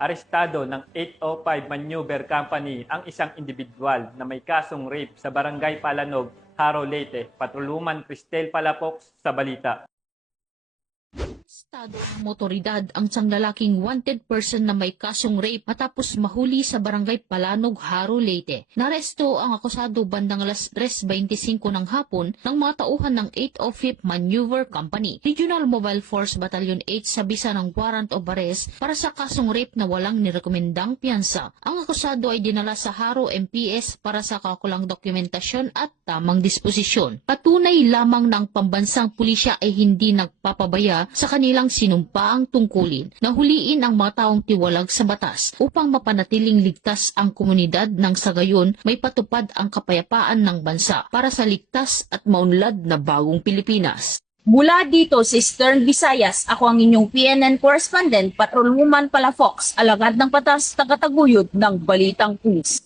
Arestado ng 805 Maneuver Company ang isang individual na may kasong rape sa Barangay Palanog, Haro, Leyte, Patroluman Cristel Palafox sa balita. Estado ng motoridad ang isang lalaking wanted person na may kasong rape matapos mahuli sa Barangay Palanog, Haro, Leyte. Naresto ang akusado bandang alas 3:25 ng hapon ng mga tauhan ng 805 Maneuver Company. Regional Mobile Force Battalion 8 sa bisa ng warrant of arrest para sa kasong rape na walang nirekomendang piyansa. Ang akusado ay dinala sa Haro MPS para sa kakulang dokumentasyon at tamang disposisyon. Patunay lamang ng pambansang pulisya ay hindi nagpapabaya sa kanilang sinumpaang tungkulin na huliin ang mga taong tiwalag sa batas upang mapanatiling ligtas ang komunidad nang sa gayon may patupad ang kapayapaan ng bansa para sa ligtas at maunlad na bagong Pilipinas. Mula dito sa Eastern Visayas, ako ang inyong PNN correspondent, Patrolwoman Palafox, alagad ng patas, tagataguyod ng Balitang Pulis.